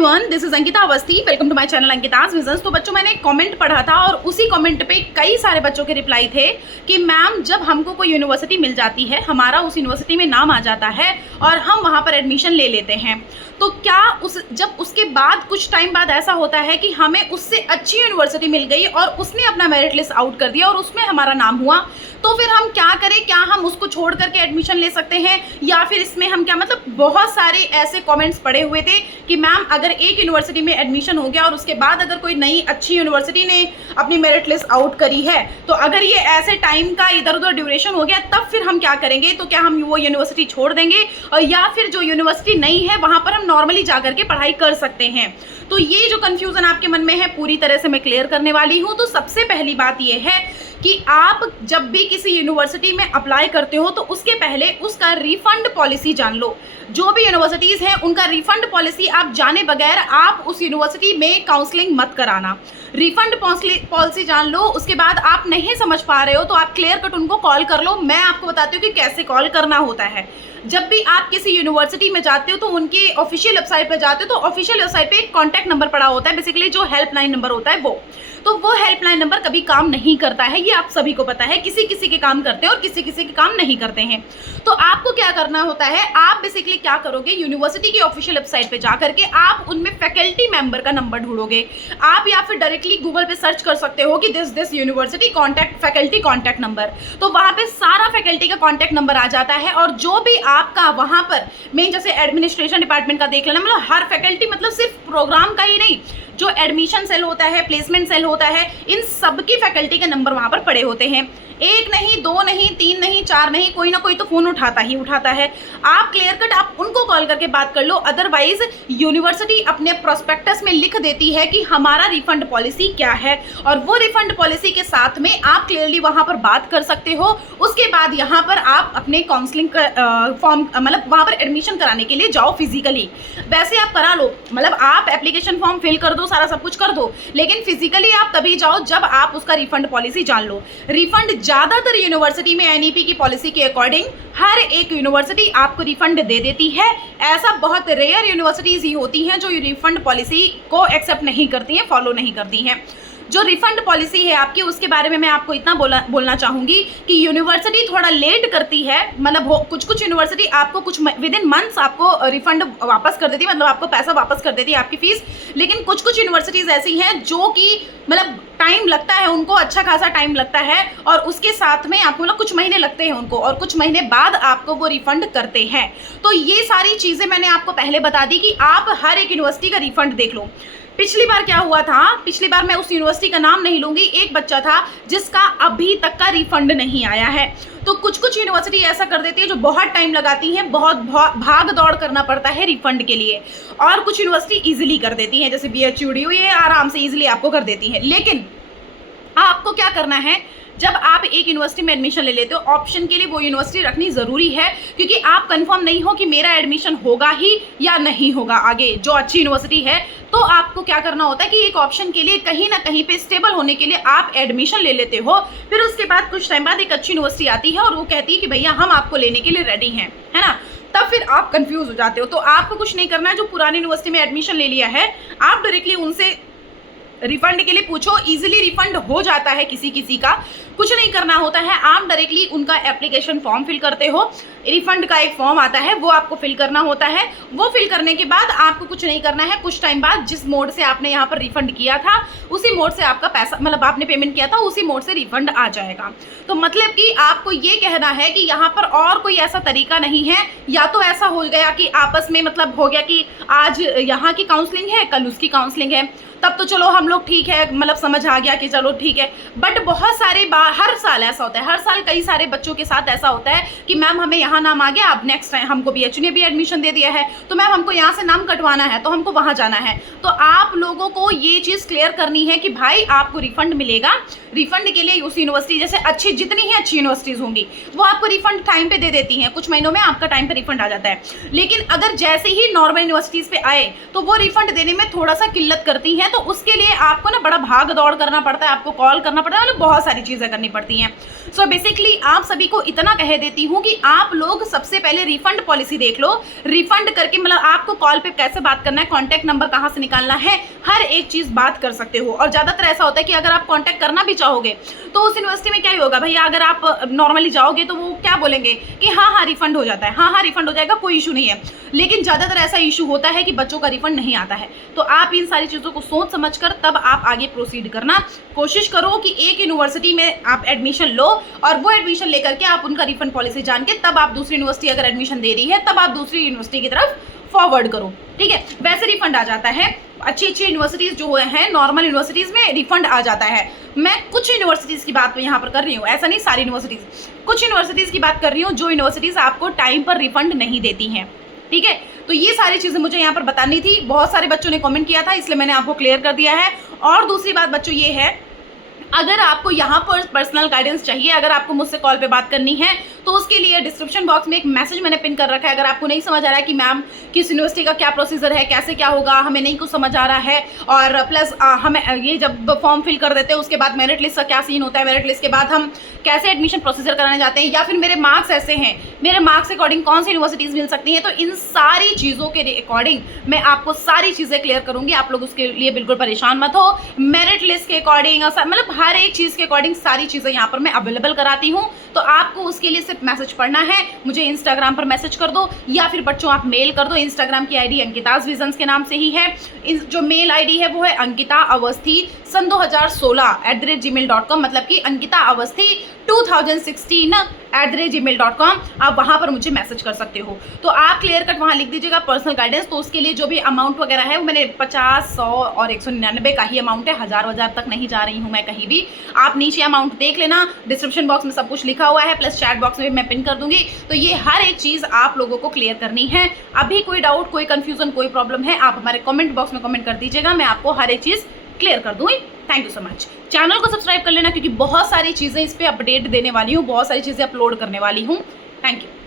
Everyone, this is Ankita Awasthi. Welcome to my channel Ankita's visions. तो बच्चों, मैंने एक कमेंट पढ़ा था और उसी कमेंट पे कई सारे बच्चों के रिप्लाई थे कि मैम, जब हमको कोई यूनिवर्सिटी मिल जाती है, हमारा उस यूनिवर्सिटी में नाम आ जाता है और हम वहाँ पर एडमिशन ले लेते हैं, तो क्या जब उसके बाद कुछ टाइम बाद ऐसा होता है कि हमें उससे अच्छी यूनिवर्सिटी मिल गई और उसने अपना मेरिट लिस्ट आउट कर दिया और उसमें हमारा नाम हुआ, तो फिर हम क्या करें? क्या हम उसको छोड़ करके एडमिशन ले सकते हैं या फिर इसमें हम क्या, मतलब बहुत सारे ऐसे कमेंट्स पड़े हुए थे कि मैम, अगर एक यूनिवर्सिटी में एडमिशन हो गया और उसके बाद अगर कोई नई अच्छी यूनिवर्सिटी ने अपनी मेरिट लिस्ट आउट करी है, तो अगर ये ऐसे टाइम का इधर उधर ड्यूरेशन हो गया, तब फिर हम क्या करेंगे? तो क्या हम वो यूनिवर्सिटी छोड़ देंगे और या फिर जो यूनिवर्सिटी नहीं है वहाँ पर हम नॉर्मली जा करके पढ़ाई कर सकते हैं? तो ये जो कन्फ्यूज़न आपके मन में है, पूरी तरह से मैं क्लियर करने वाली हूँ। तो सबसे पहली बात ये है कि आप जब भी किसी यूनिवर्सिटी में अप्लाई करते हो तो उसके पहले उसका रिफंड पॉलिसी जान लो। जो भी यूनिवर्सिटीज़ हैं उनका रिफंड पॉलिसी आप जाने बगैर आप उस यूनिवर्सिटी में काउंसलिंग मत कराना। रिफंड पॉलिसी जान लो। उसके बाद आप नहीं समझ पा रहे हो तो आप क्लियर कट उनको कॉल कर लो। मैं आपको बताती हूँ कि कैसे कॉल करना होता है। जब भी आप किसी यूनिवर्सिटी में जाते हो तो उनके ऑफिशियल वेबसाइट पर जाते हो तो ऑफिशियल वेबसाइट पे एक कॉन्टैक्ट नंबर पड़ा होता है, बेसिकली जो हेल्पलाइन नंबर होता है वो हेल्पलाइन नंबर कभी काम नहीं करता है, ये आप सभी को पता है। किसी किसी के काम करते हैं और किसी किसी के काम नहीं करते हैं। तो आपको क्या करना होता है, आप बेसिकली क्या करोगे, यूनिवर्सिटी की ऑफिशियल वेबसाइट पे जा करके आप उनमें फैकल्टी मेंबर का नंबर ढूंढोगे। आप या फिर डायरेक्टली गूगल पे सर्च कर सकते हो कि this university faculty contact number, तो वहाँ पे सारा फैकल्टी का कॉन्टैक्ट नंबर आ जाता है। और जो भी आपका वहाँ पर मेन, जैसे एडमिनिस्ट्रेशन डिपार्टमेंट का देख लेना, मतलब हर फैकल्टी, मतलब सिर्फ प्रोग्राम का ही नहीं, जो एडमिशन सेल होता है, प्लेसमेंट सेल होता है, इन सब की फैकल्टी के नंबर वहाँ पर पड़े होते हैं। एक नहीं, दो नहीं, तीन नहीं, चार नहीं, कोई ना कोई तो फ़ोन उठाता है। आप क्लियर कट आप उनको कॉल करके बात कर लो। अदरवाइज यूनिवर्सिटी अपने प्रोस्पेक्टस में लिख देती है कि हमारा रिफंड पॉलिसी क्या है, और वो रिफंड पॉलिसी के साथ में आप क्लियरली वहाँ पर बात कर सकते हो। उसके बाद यहाँ पर आप अपने काउंसलिंग फॉर्म, मतलब वहाँ पर एडमिशन कराने के लिए जाओ फिजिकली। वैसे आप करा लो, मतलब आप एप्लीकेशन फॉर्म फिल कर दो, सारा सब कुछ कर दो, लेकिन फिजिकली आप तभी जाओ जब आप उसका रिफंड पॉलिसी जान लो। रिफंड ज़्यादातर यूनिवर्सिटी में एनईपी की पॉलिसी के अकॉर्डिंग हर एक यूनिवर्सिटी आपको रिफंड दे देती है। ऐसा बहुत रेयर यूनिवर्सिटीज़ ही होती हैं जो रिफंड पॉलिसी को एक्सेप्ट नहीं करती हैं, फॉलो नहीं करती हैं। जो रिफंड पॉलिसी है आपकी, उसके बारे में मैं आपको इतना बोलना चाहूँगी कि यूनिवर्सिटी थोड़ा लेट करती है। मतलब कुछ यूनिवर्सिटी आपको कुछ विद इन मंथ्स आपको रिफंड वापस कर देती है, मतलब आपको पैसा वापस कर देती है, आपकी फीस। लेकिन कुछ यूनिवर्सिटीज़ ऐसी हैं जो कि मतलब टाइम लगता है उनको, अच्छा खासा टाइम लगता है, और उसके साथ में आपको मतलब कुछ महीने लगते हैं उनको, और कुछ महीने बाद आपको वो रिफंड करते हैं। तो ये सारी चीज़ें मैंने आपको पहले बता दी कि आप हर एक यूनिवर्सिटी का रिफंड देख लो। पिछली बार क्या हुआ था, पिछली बार मैं उस यूनिवर्सिटी का नाम नहीं लूंगी, एक बच्चा था जिसका अभी तक का रिफंड नहीं आया है। तो कुछ यूनिवर्सिटी ऐसा कर देती है जो बहुत टाइम लगाती हैं, बहुत भाग दौड़ करना पड़ता है रिफंड के लिए, और कुछ यूनिवर्सिटी इजीली कर देती हैं, जैसे BHUDU, ये आराम से इजीली आपको कर देती हैं। लेकिन आपको क्या करना है, जब आप एक यूनिवर्सिटी में एडमिशन ले लेते हो, ऑप्शन के लिए वो यूनिवर्सिटी रखनी ज़रूरी है, क्योंकि आप कंफर्म नहीं हो कि मेरा एडमिशन होगा ही या नहीं होगा आगे, जो अच्छी यूनिवर्सिटी है। तो आपको क्या करना होता है कि एक ऑप्शन के लिए कहीं ना कहीं पे स्टेबल होने के लिए आप एडमिशन ले लेते हो। फिर उसके बाद कुछ टाइम बाद एक अच्छी यूनिवर्सिटी आती है और वो कहती है कि भैया हम आपको लेने के लिए रेडी हैं, है ना। तब फिर आप कंफ्यूज हो जाते हो। तो आपको कुछ नहीं करना है, जो पुरानी यूनिवर्सिटी में एडमिशन ले लिया है, आप डायरेक्टली उनसे रिफंड के लिए पूछो। इजीली रिफंड हो जाता है किसी किसी का, कुछ नहीं करना होता है। आप डायरेक्टली उनका एप्लीकेशन फॉर्म फिल करते हो, रिफंड का एक फॉर्म आता है, वो आपको फिल करना होता है। वो फिल करने के बाद आपको कुछ नहीं करना है, कुछ टाइम बाद जिस मोड से आपने यहाँ पर रिफंड किया था उसी मोड से आपका पैसा, मतलब आपने पेमेंट किया था उसी मोड से रिफंड आ जाएगा। तो मतलब कि आपको ये कहना है कि यहाँ पर और कोई ऐसा तरीका नहीं है। या तो ऐसा हो गया कि आपस में मतलब हो गया कि आज यहाँ की काउंसलिंग है, कल उसकी काउंसलिंग है, तब तो चलो हम लोग ठीक है, मतलब समझ आ गया कि चलो ठीक है। बट बहुत सारे हर साल ऐसा होता है, हर साल कई सारे बच्चों के साथ ऐसा होता है कि मैम हमें यहाँ नाम आ गया, अब नेक्स्ट टाइम हमको BHU ने भी एडमिशन दे दिया है, तो मैम हमको यहाँ से नाम कटवाना है, तो हमको वहाँ जाना है। तो आप लोगों को ये चीज़ क्लियर करनी है कि भाई आपको रिफंड मिलेगा। रिफंड के लिए उस यूनिवर्सिटी, जैसे अच्छी जितनी ही अच्छी यूनिवर्सिटीज़ होंगी वो आपको रिफंड टाइम पे दे देती हैं, कुछ महीनों में आपका टाइम पे रिफंड आ जाता है। लेकिन अगर जैसे ही नॉर्मल यूनिवर्सिटीज़ पे आए तो वो रिफंड देने में थोड़ा सा किल्लत करती हैं, तो उसके लिए आपको ना बड़ा भाग दौड़ करना पड़ता है, आपको कॉल करना पड़ता है, मतलब बहुत सारी चीज़ें करनी पड़ती हैं। सो बेसिकली आप सभी को इतना कह देती हूँ कि आप लोग सबसे पहले रिफंड पॉलिसी देख लो। रिफंड करके मतलब आपको कॉल पे कैसे बात करना है, कॉन्टैक्ट नंबर कहाँ से निकालना है, हर एक चीज़ बात कर सकते हो। और ज़्यादातर ऐसा होता है कि अगर आप कॉन्टैक्ट करना भी चाहोगे तो उस यूनिवर्सिटी में क्या ही होगा भैया, अगर आप नॉर्मली जाओगे तो वो क्या बोलेंगे कि हाँ रिफंड हो जाता है, हाँ रिफंड हो जाएगा, कोई इशू नहीं है। लेकिन ज़्यादातर ऐसा इशू होता है कि बच्चों का रिफंड नहीं आता है। तो आप इन सारी चीज़ों को सोच समझ कर तब आप आगे प्रोसीड करना। कोशिश करो कि एक यूनिवर्सिटी में आप एडमिशन लो और वो एडमिशन लेकर के आप उनका रिफंड पॉलिसी जान के तब आप दूसरी यूनिवर्सिटी अगर एडमिशन दे रही है तब आप दूसरी यूनिवर्सिटी की तरफ फॉरवर्ड करो, ठीक है। वैसे रिफंड आ जाता है, अच्छी यूनिवर्सिटीज़ जो हैं, नॉर्मल यूनिवर्सिटीज़ में रिफंड आ जाता है। मैं कुछ यूनिवर्सिटीज़ की बात यहाँ पर कर रही हूँ, ऐसा नहीं सारी यूनिवर्सिटीज़, कुछ यूनिवर्सिटीज़ की बात कर रही हूँ जो यूनिवर्सिटीज़ आपको टाइम पर रिफंड नहीं देती हैं, ठीक है। तो ये सारी चीज़ें मुझे यहाँ पर बतानी थी। बहुत सारे बच्चों ने कमेंट किया था, इसलिए मैंने आपको क्लियर कर दिया है। और दूसरी बात बच्चों ये है, अगर आपको यहाँ पर पर्सनल गाइडेंस चाहिए, अगर आपको मुझसे कॉल पे बात करनी है तो उसके लिए डिस्क्रिप्शन बॉक्स में एक मैसेज मैंने पिन कर रखा है। अगर आपको नहीं समझ आ रहा है कि मैम किस यूनिवर्सिटी का क्या प्रोसीजर है, कैसे क्या होगा, हमें नहीं कुछ समझ आ रहा है, और प्लस हमें ये जब फॉर्म फिल कर देते हैं उसके बाद मेरिट लिस्ट का क्या सीन होता है, मेरिट लिस्ट के बाद हम कैसे एडमिशन प्रोसीजर कराने जाते हैं, या फिर मेरे मार्क्स ऐसे हैं, मेरे मार्क्स के अकॉर्डिंग कौन सी यूनिवर्सिटीज़ मिल सकती हैं, तो इन सारी चीज़ों के अकॉर्डिंग मैं आपको सारी चीज़ें क्लियर करूँगी। आप लोग उसके लिए बिल्कुल परेशान मत हो। मेरिट लिस्ट के अकॉर्डिंग मतलब हर एक चीज़ के अकॉर्डिंग सारी चीज़ें यहाँ पर मैं अवेलेबल कराती हूँ। तो आपको उसके लिए सिर्फ मैसेज पढ़ना है, मुझे इंस्टाग्राम पर मैसेज कर दो, या फिर बच्चों आप मेल कर दो। इंस्टाग्राम की आईडी अंकिताज विजन्स के नाम से ही है। जो मेल आईडी है वो है अंकिता अवस्थी सन 2016 @gmail.com, मतलब कि अंकिता अवस्थी 2016 @gmail.com। आप वहाँ पर मुझे मैसेज कर सकते हो। तो आप क्लियर कट वहाँ लिख दीजिएगा पर्सनल गाइडेंस। तो उसके लिए जो भी अमाउंट वगैरह है वो मैंने 50, 100 और 199 का ही अमाउंट है, 1000 तक नहीं जा रही हूँ मैं कहीं भी। आप नीचे अमाउंट देख लेना, डिस्क्रिप्शन बॉक्स में सब कुछ लिखा हुआ है, प्लस चैट बॉक्स में भी मैं पिन कर दूंगी। तो ये हर एक चीज़ आप लोगों को क्लियर करनी है। अभी कोई डाउट, कोई कन्फ्यूजन, कोई प्रॉब्लम है, आप हमारे कमेंट बॉक्स में कमेंट कर दीजिएगा, मैं आपको हर एक चीज़ क्लियर कर दूंगी। Thank you so much. Channel को सब्सक्राइब कर लेना क्योंकि बहुत सारी चीज़ें इस पर अपडेट देने वाली हूँ, बहुत सारी चीज़ें अपलोड करने वाली हूँ। Thank you.